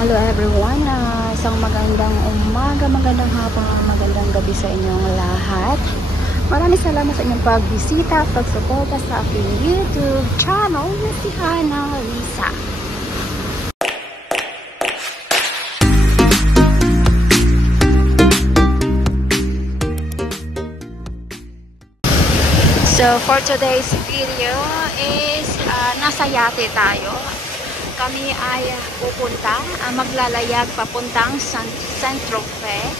Hello everyone, isang magandang umaga, magandang hapon, magandang gabi sa inyong lahat. Maraming salamat sa inyong pagbisita at pagsuporta sa aking YouTube channel na si Hana Lisa. So for today's video is nasa yate tayo. Kami ay pupunta, maglalayag papuntang Saint-Tropez.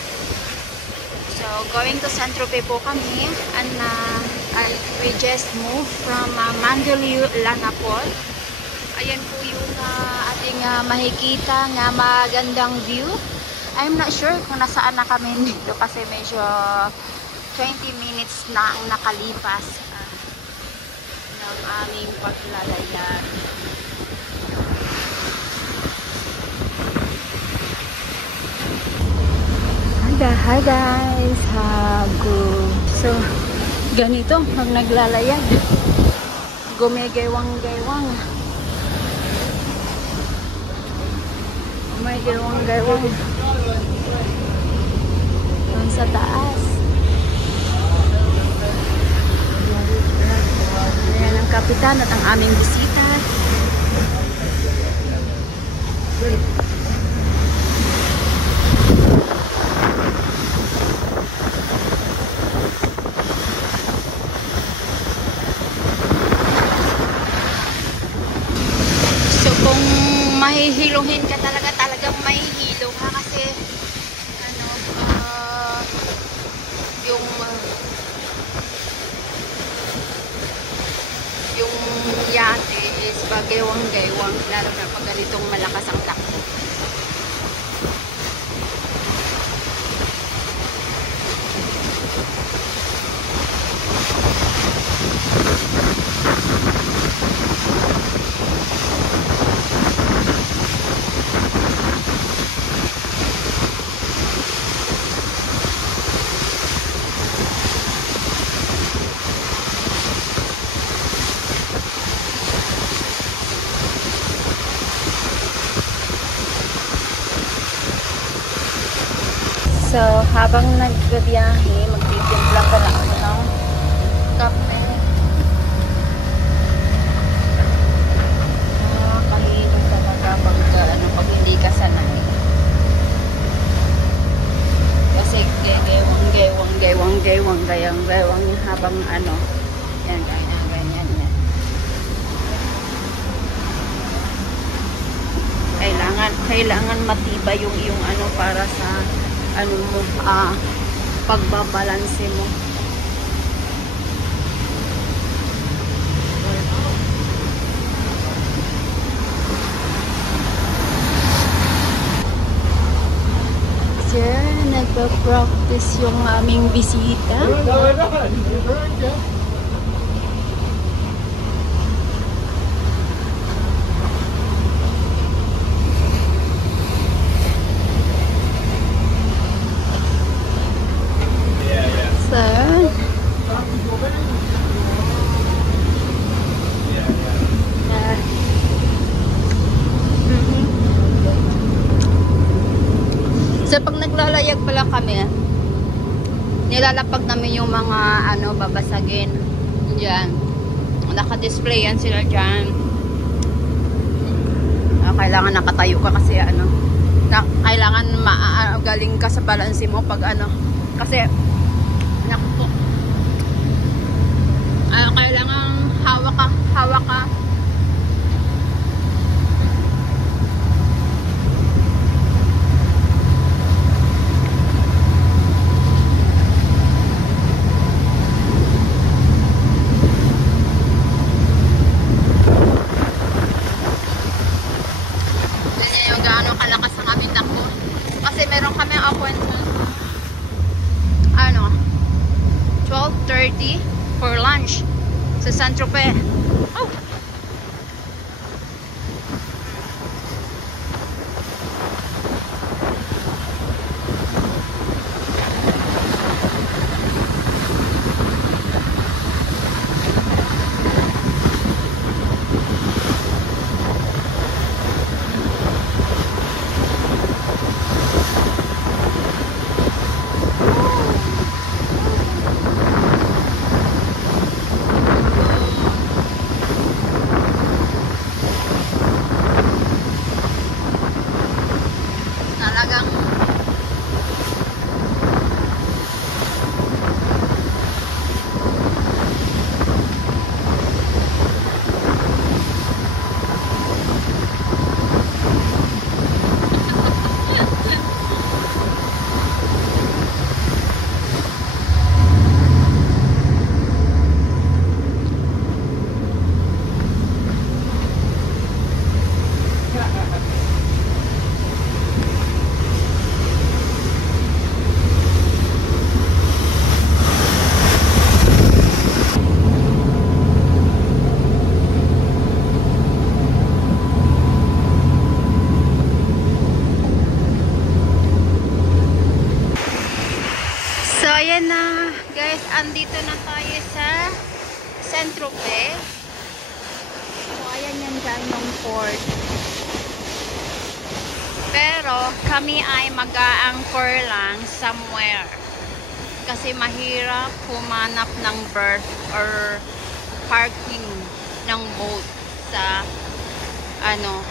So, going to Saint-Tropez po kami, and we just moved from Mandelieu, Lanapol. Ayan po yung ating makikita nga magandang view. I'm not sure kung nasaan na kami dito kasi medyo 20 minutes na ang nakalipas ng aming paglalayag. Hi guys, so ganito pag naglalayag, gumigewang-gewang, doon sa taas. Ayan ang kapitan at ang aming bisita. Mahihiluhin ka talagang mahihilo ka kasi yung yate is bagewang-gewang, lalo na pag ganitong malakas ang takbo. So, habang nagbibiyahe, magtitimpla pala ako ng kape. Kahilong talaga pag hindi ka sanay. Kasi gewang habang yan, ganyan. Kailangan matibay yung para sa pagbabalanse mo. Sir, nagpa-practice yung aming bisita. So, pag naglalayag pala kami, nilalapag namin yung mga babasagin. Diyan. Naka-display yan sila dyan. Kailangan nakatayo ka kasi kailangan galing ka sa balanse mo pag kasi kailangan hawak ka. Meron kami appointment 12:30 for lunch sa Saint-Tropez. Oh. andito na tayo sa Saint-Tropez. So, ayan yan dyan yung port. Pero, kami ay mag-a-anchor lang somewhere. Kasi mahirap humanap ng berth or parking ng boat sa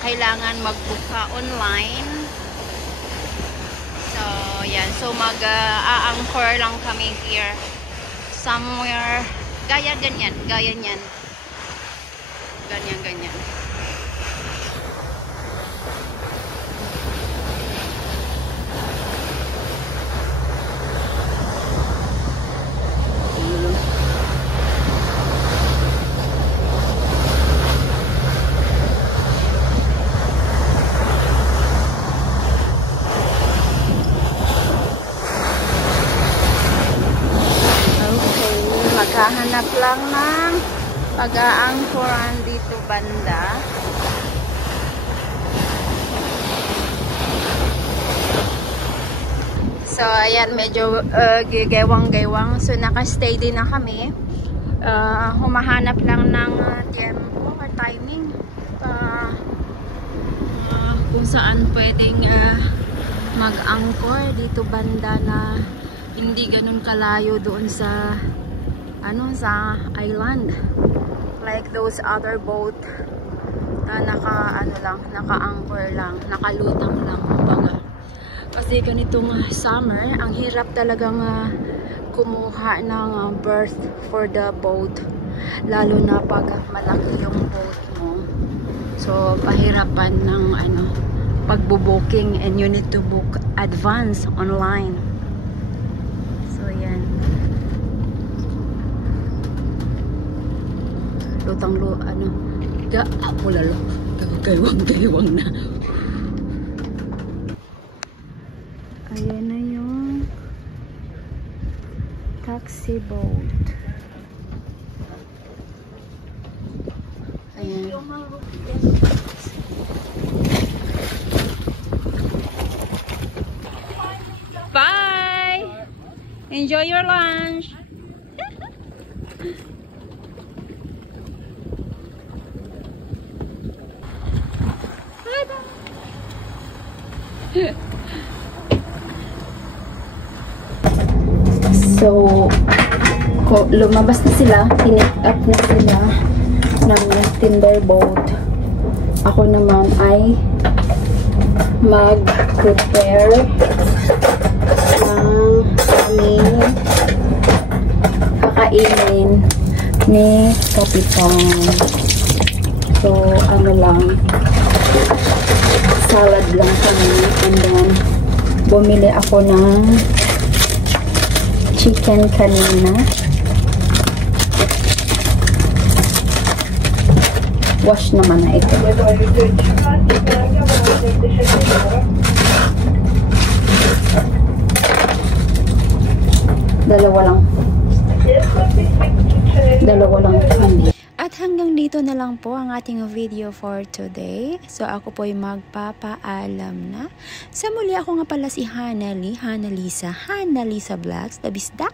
kailangan magbuka online. So, yan. So, mag-a-anchor lang kami here. Somewhere. Gaya ganyan. Gaya niyan. Ganyan, ganyan. Maghahanap lang ng pag-aangkoran dito banda. So, ayan, medyo gaywang-gaywang. So, nakastay din na kami. Humahanap lang ng tempo or timing. Kung saan pwedeng mag-angkor dito banda na hindi ganun kalayo doon sa sa island, like those other boat na naka-anchor lang, nakalutang lang kumbaga. Kasi ganitong summer, ang hirap talagang kumuha ng berth for the boat, lalo na pag malaki yung boat mo. So pahirapan ng pagbo-booking, and you need to book advance online. So yan. Gaywang na. Ayan na yung taxi boat. Ayan. Bye! Enjoy your lunch! So, lumabas na sila, pinick up na sila ng timber boat. Ako naman ay mag-prepare ng aming kakainin ni Kapitan. So, salad lang kami, and then bumili ako ng chicken kanina. Wash naman na ito. Dalawa lang candy. At hanggang dito na lang po ang ating video for today. So ako po ay magpapaalam na. Sa muli, ako nga pala si Hanalisa Vlogs, the Bisdak,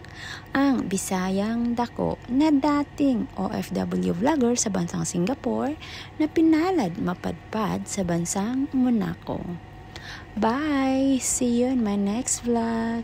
ang Bisayang Dako na dating OFW vlogger sa bansang Singapore na pinalad mapadpad sa bansang Monaco. Bye! See you in my next vlog.